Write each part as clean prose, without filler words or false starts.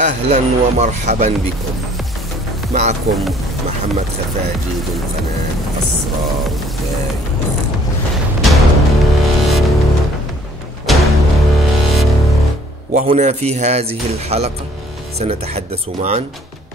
أهلا ومرحبا بكم. معكم محمد خفاجي من قناة أسرار التاريخ. وهنا في هذه الحلقة سنتحدث معا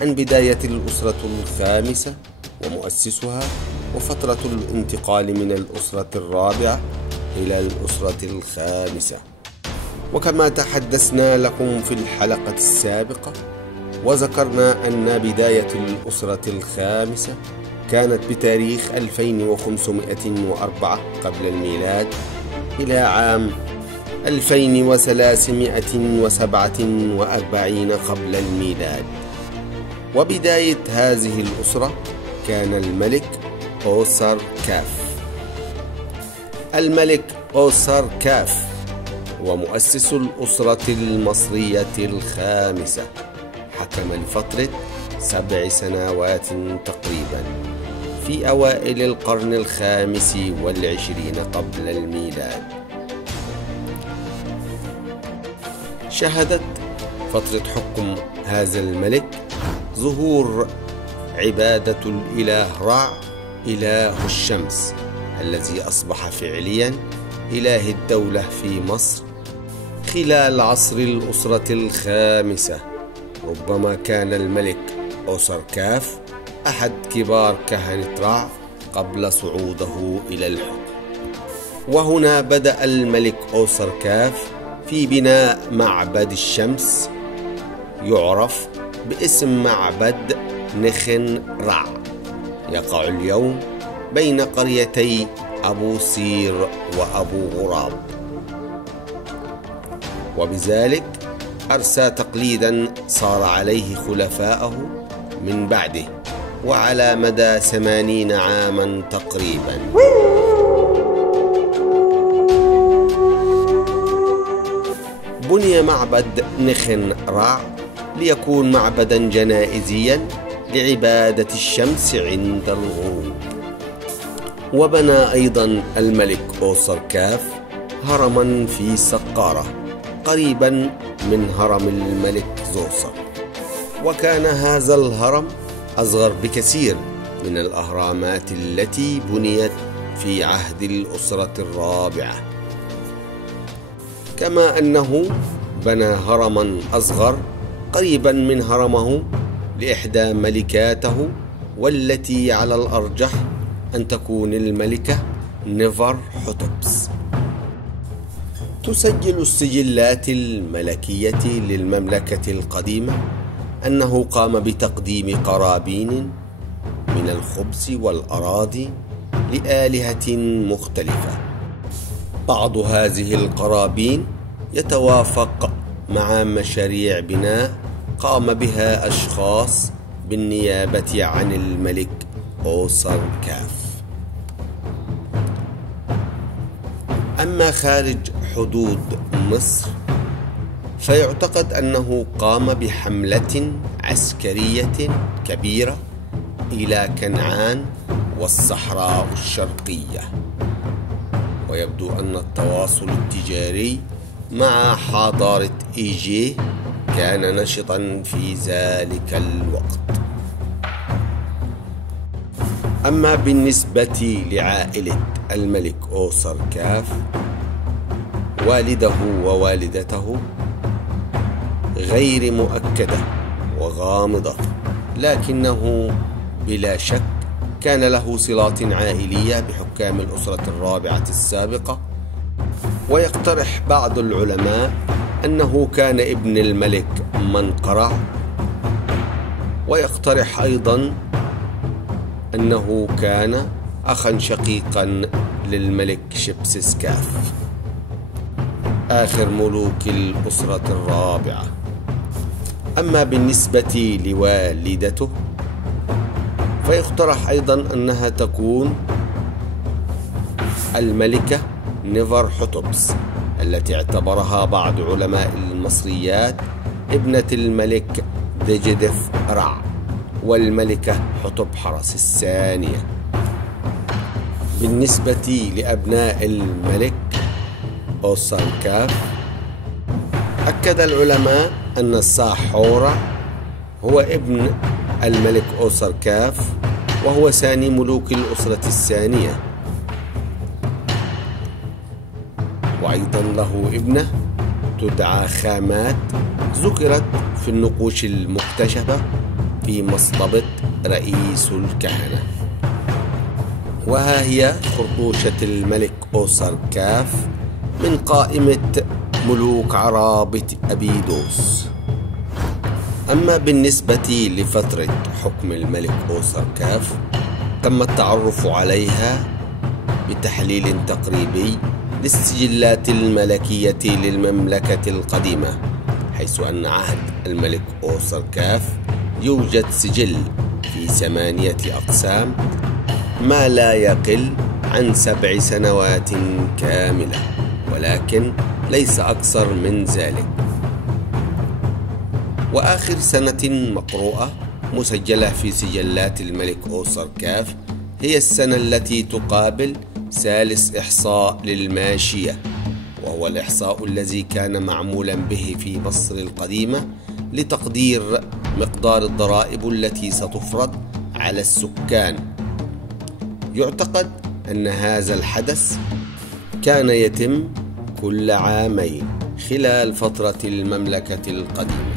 عن بداية الأسرة الخامسة ومؤسسها وفترة الانتقال من الأسرة الرابعة إلى الأسرة الخامسة. وكما تحدثنا لكم في الحلقة السابقة وذكرنا أن بداية الأسرة الخامسة كانت بتاريخ 2504 قبل الميلاد إلى عام 2347 قبل الميلاد. وبداية هذه الأسرة كان الملك أوسر كاف. الملك أوسر كاف ومؤسس الأسرة المصرية الخامسة، حكم لفترة 7 سنوات تقريبا في أوائل القرن الخامس والعشرين قبل الميلاد. شهدت فترة حكم هذا الملك ظهور عبادة الإله رع، إله الشمس، الذي أصبح فعليا إله الدولة في مصر خلال عصر الأسرة الخامسة. ربما كان الملك أوسر كاف أحد كبار كهنة رع قبل صعوده إلى الحكم. وهنا بدأ الملك أوسر كاف في بناء معبد الشمس يعرف باسم معبد نخن رع، يقع اليوم بين قريتي أبو سير وأبو غراب. وبذلك أرسى تقليدا صار عليه خلفاءه من بعده وعلى مدى 80 عاما تقريبا. بني معبد نخن رع ليكون معبدا جنائزيا لعبادة الشمس عند الغروب. وبنى أيضا الملك أوسر كاف هرما في سقارة قريبا من هرم الملك زوسر، وكان هذا الهرم أصغر بكثير من الأهرامات التي بنيت في عهد الأسرة الرابعة، كما أنه بنى هرما أصغر قريبا من هرمه لإحدى ملكاته، والتي على الأرجح أن تكون الملكة نفر حتبس. تسجل السجلات الملكية للمملكة القديمة أنه قام بتقديم قرابين من الخبز والأراضي لآلهة مختلفة. بعض هذه القرابين يتوافق مع مشاريع بناء قام بها أشخاص بالنيابة عن الملك أوسر كاف. أما خارج حدود مصر فيعتقد أنه قام بحملة عسكرية كبيرة إلى كنعان والصحراء الشرقية. ويبدو أن التواصل التجاري مع حضارة إيجي كان نشطا في ذلك الوقت. أما بالنسبة لعائلة الملك أوسر كاف، والده ووالدته غير مؤكدة وغامضة، لكنه بلا شك كان له صلات عائلية بحكام الأسرة الرابعة السابقة. ويقترح بعض العلماء أنه كان ابن الملك منقرع، ويقترح أيضا أنه كان أخا شقيقا للملك شبسس كاف آخر ملوك الأسرة الرابعة. أما بالنسبة لوالدته فيقترح أيضا أنها تكون الملكة نفر حتبس، التي اعتبرها بعض علماء المصريات ابنة الملك دجدف رع والملكة حتبحرس الثانية. بالنسبة لأبناء الملك أوسر كاف، أكد العلماء أن الساحورة هو ابن الملك أوسركاف، وهو ثاني ملوك الأسرة الثانية، وأيضا له ابنة تدعى خامات ذكرت في النقوش المكتشفة في مصطبة رئيس الكهنة. وها هي خرطوشة الملك أوسركاف من قائمة ملوك عرابة أبيدوس. أما بالنسبة لفترة حكم الملك أوسركاف، تم التعرف عليها بتحليل تقريبي للسجلات الملكية للمملكة القديمة، حيث أن عهد الملك أوسركاف يوجد سجل في 8 أقسام، ما لا يقل عن 7 سنوات كاملة، ولكن ليس أكثر من ذلك. وآخر سنة مقروءة مسجلة في سجلات الملك أوسركاف هي السنة التي تقابل ثالث إحصاء للماشية، وهو الإحصاء الذي كان معمولا به في مصر القديمة لتقدير مقدار الضرائب التي ستفرض على السكان. يعتقد أن هذا الحدث كان يتم كل عامين خلال فترة المملكة القديمة،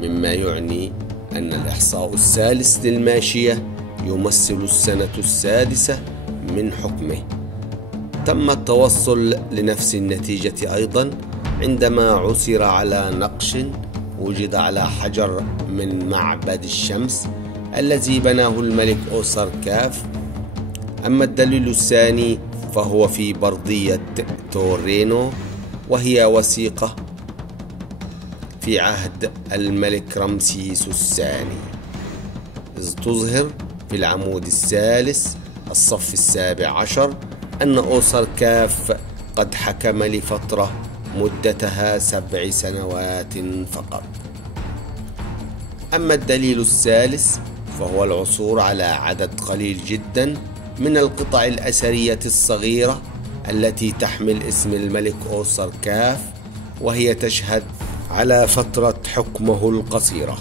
مما يعني أن الإحصاء الثالث للماشية يمثل السنة السادسة من حكمه. تم التوصل لنفس النتيجة أيضا عندما عثر على نقش وجد على حجر من معبد الشمس الذي بناه الملك أوسركاف. أما الدليل الثاني فهو في بردية تورينو، وهي وثيقة في عهد الملك رمسيس الثاني، إذ تظهر في العمود الثالث الصف 17 أن أوسركاف قد حكم لفترة مدتها 7 سنوات فقط. أما الدليل الثالث فهو العثور على عدد قليل جدا من القطع الأثرية الصغيرة التي تحمل اسم الملك أوسركاف، وهي تشهد على فترة حكمه القصيرة.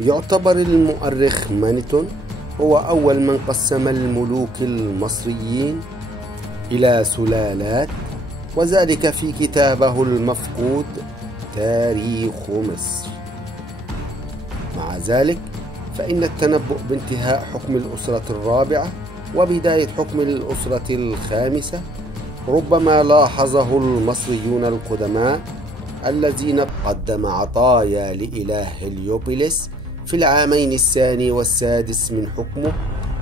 يعتبر المؤرخ مانيتون هو أول من قسم الملوك المصريين إلى سلالات، وذلك في كتابه المفقود تاريخ مصر. مع ذلك فإن التنبؤ بانتهاء حكم الأسرة الرابعة وبداية حكم الأسرة الخامسة ربما لاحظه المصريون القدماء الذين قدم عطايا لإله هليوبوليس في العامين الثاني والسادس من حكمه،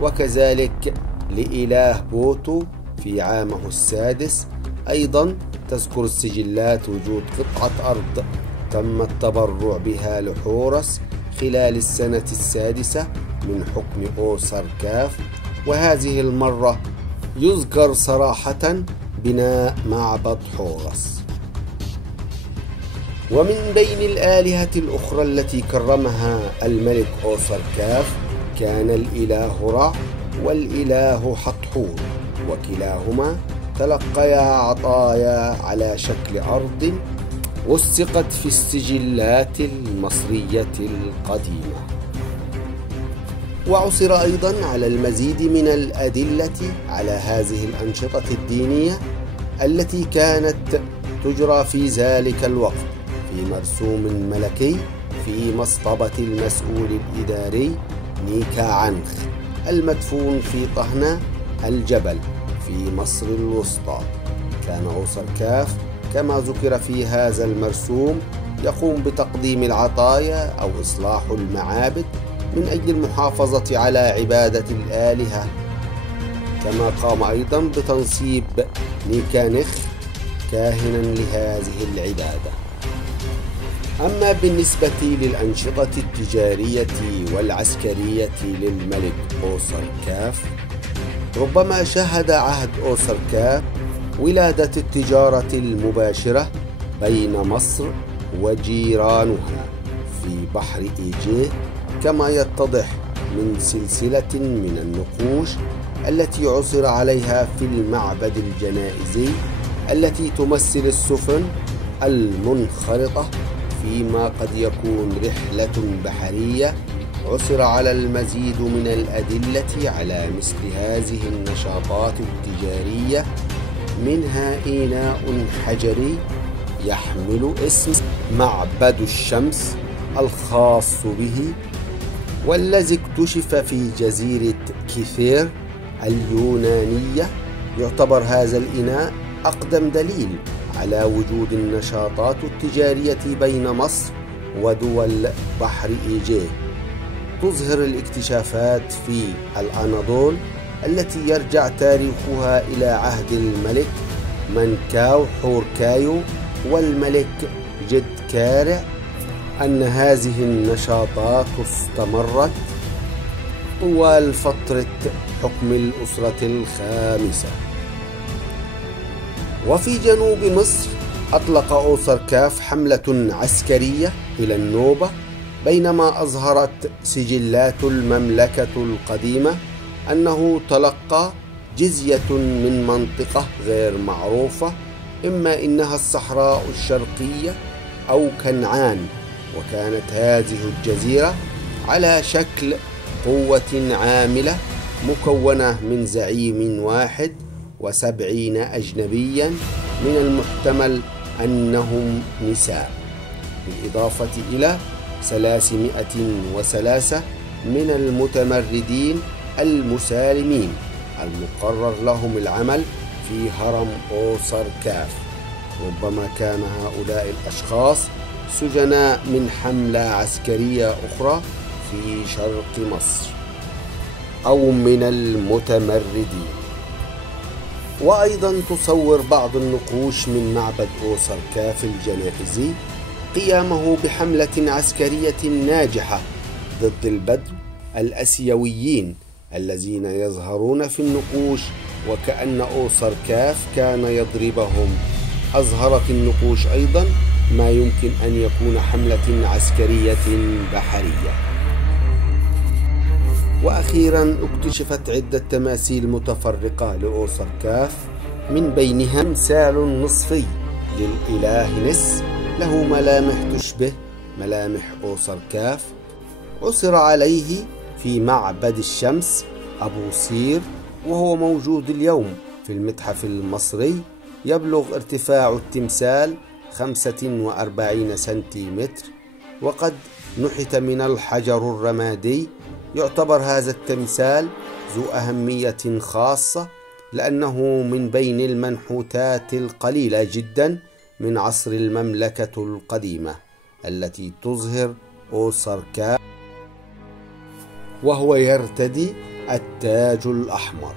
وكذلك لإله بوتو في عامه السادس. أيضا تذكر السجلات وجود قطعة أرض تم التبرع بها لحورس خلال السنة السادسة من حكم أوسركاف، وهذه المرة يذكر صراحة بناء معبد حورس. ومن بين الآلهة الأخرى التي كرمها الملك أوسركاف كان الإله رع والإله حتحور، وكلاهما تلقيا عطايا على شكل أرض وثقت في السجلات المصرية القديمة. وعثر أيضا على المزيد من الأدلة على هذه الأنشطة الدينية التي كانت تجرى في ذلك الوقت في مرسوم ملكي في مصطبة المسؤول الإداري نيكا عنخ المدفون في طهنة الجبل في مصر الوسطى. كان أوسركاف كما ذكر في هذا المرسوم يقوم بتقديم العطايا أو إصلاح المعابد من أجل المحافظة على عبادة الآلهة، كما قام أيضا بتنصيب نيكانخ كاهنا لهذه العبادة. أما بالنسبة للأنشطة التجارية والعسكرية للملك أوسركاف، ربما شهد عهد أوسركاف ولادة التجارة المباشرة بين مصر وجيرانها في بحر إيجيه، كما يتضح من سلسلة من النقوش التي عثر عليها في المعبد الجنائزي التي تمثل السفن المنخرطة فيما قد يكون رحلة بحرية. عثر على المزيد من الأدلة على مثل هذه النشاطات التجارية، منها إيناء حجري يحمل اسم معبد الشمس الخاص به، والذي اكتشف في جزيرة كيثير اليونانية. يعتبر هذا الإناء أقدم دليل على وجود النشاطات التجارية بين مصر ودول بحر إيجيه. تظهر الاكتشافات في الأناضول التي يرجع تاريخها إلى عهد الملك منكاو حوركايو والملك جدكارع أن هذه النشاطات استمرت طوال فترة حكم الأسرة الخامسة. وفي جنوب مصر أطلق أوسركاف حملة عسكرية إلى النوبة، بينما أظهرت سجلات المملكة القديمة أنه تلقى جزية من منطقة غير معروفة، إما إنها الصحراء الشرقية أو كنعان، وكانت هذه الجزيرة على شكل قوة عاملة مكونة من زعيم واحد و70 أجنبيا، من المحتمل أنهم نساء، بالإضافة إلى 303 من المتمردين المسالمين المقرر لهم العمل في هرم أوسركاف. ربما كان هؤلاء الأشخاص سجناء من حملة عسكرية أخرى في شرق مصر أو من المتمردين. وأيضا تصور بعض النقوش من معبد أوسركاف الجنائزي قيامه بحملة عسكرية ناجحة ضد البدو الأسيويين الذين يظهرون في النقوش وكأن أوسركاف كان يضربهم. أظهرت النقوش أيضا ما يمكن أن يكون حملة عسكرية بحرية. وأخيرا اكتشفت عدة تماثيل متفرقة لأوسركاف، من بينها تمثال نصفي للإله نس له ملامح تشبه ملامح أوسركاف، عثر عليه في معبد الشمس أبو سير، وهو موجود اليوم في المتحف المصري. يبلغ ارتفاع التمثال 45 سنتيمتر، وقد نحت من الحجر الرمادي. يعتبر هذا التمثال ذو أهمية خاصة لأنه من بين المنحوتات القليلة جدا من عصر المملكة القديمة التي تظهر أوسركاف، وهو يرتدي التاج الأحمر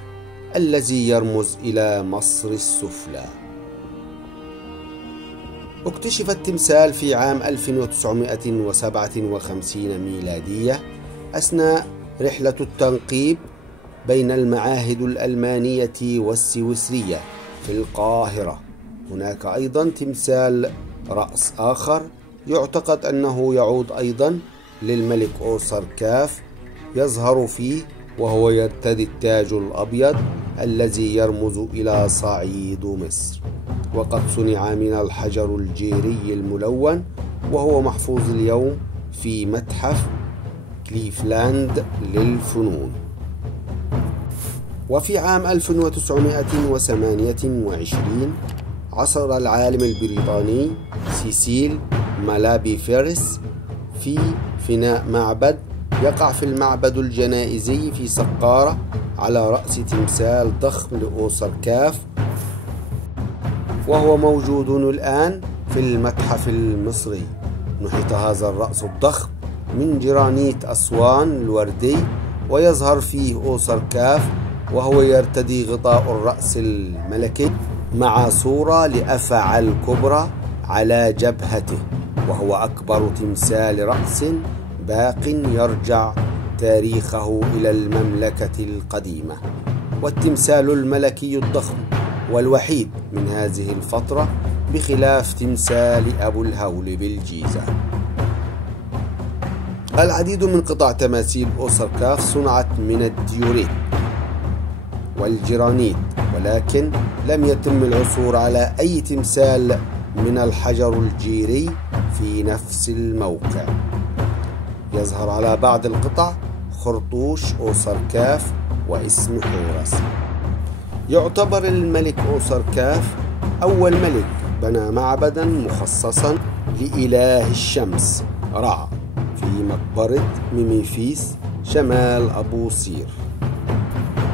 الذي يرمز إلى مصر السفلى. اكتشف التمثال في عام 1957 ميلادية أثناء رحلة التنقيب بين المعاهد الألمانية والسويسرية في القاهرة. هناك أيضا تمثال رأس آخر يعتقد أنه يعود أيضا للملك أوسركاف، يظهر فيه وهو يرتدي التاج الأبيض الذي يرمز إلى صعيد مصر، وقد صنع من الحجر الجيري الملون، وهو محفوظ اليوم في متحف كليفلاند للفنون. وفي عام 1928 عثر العالم البريطاني سيسيل مالابي فيرس في فناء معبد يقع في المعبد الجنائزي في سقارة على رأس تمثال ضخم لأوسركاف، وهو موجود الآن في المتحف المصري. نحت هذا الرأس الضخم من جرانيت أسوان الوردي، ويظهر فيه أوسركاف وهو يرتدي غطاء الرأس الملكي مع صورة لأفعى الكبرى على جبهته، وهو أكبر تمثال رأس باق يرجع تاريخه إلى المملكة القديمة، والتمثال الملكي الضخم والوحيد من هذه الفترة بخلاف تمثال أبو الهول بالجيزة. العديد من قطع تماثيل أوسركاف صنعت من الديوريت والجرانيت ولكن لم يتم العثور على أي تمثال من الحجر الجيري في نفس الموقع. يظهر على بعض القطع خرطوش أوسركاف واسم حورس. يعتبر الملك أوسركاف أول ملك بنى معبدا مخصصا لإله الشمس رع في مقبرة ميميفيس شمال أبو سير.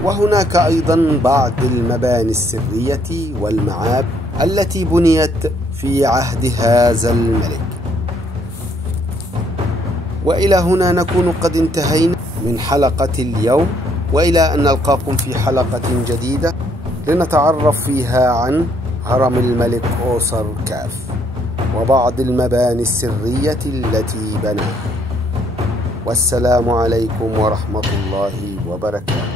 وهناك أيضا بعض المباني السرية والمعابد التي بنيت في عهد هذا الملك. وإلى هنا نكون قد انتهينا من حلقة اليوم، وإلى أن نلقاكم في حلقة جديدة لنتعرف فيها عن هرم الملك أوسركاف وبعض المباني السرية التي بناها. والسلام عليكم ورحمة الله وبركاته.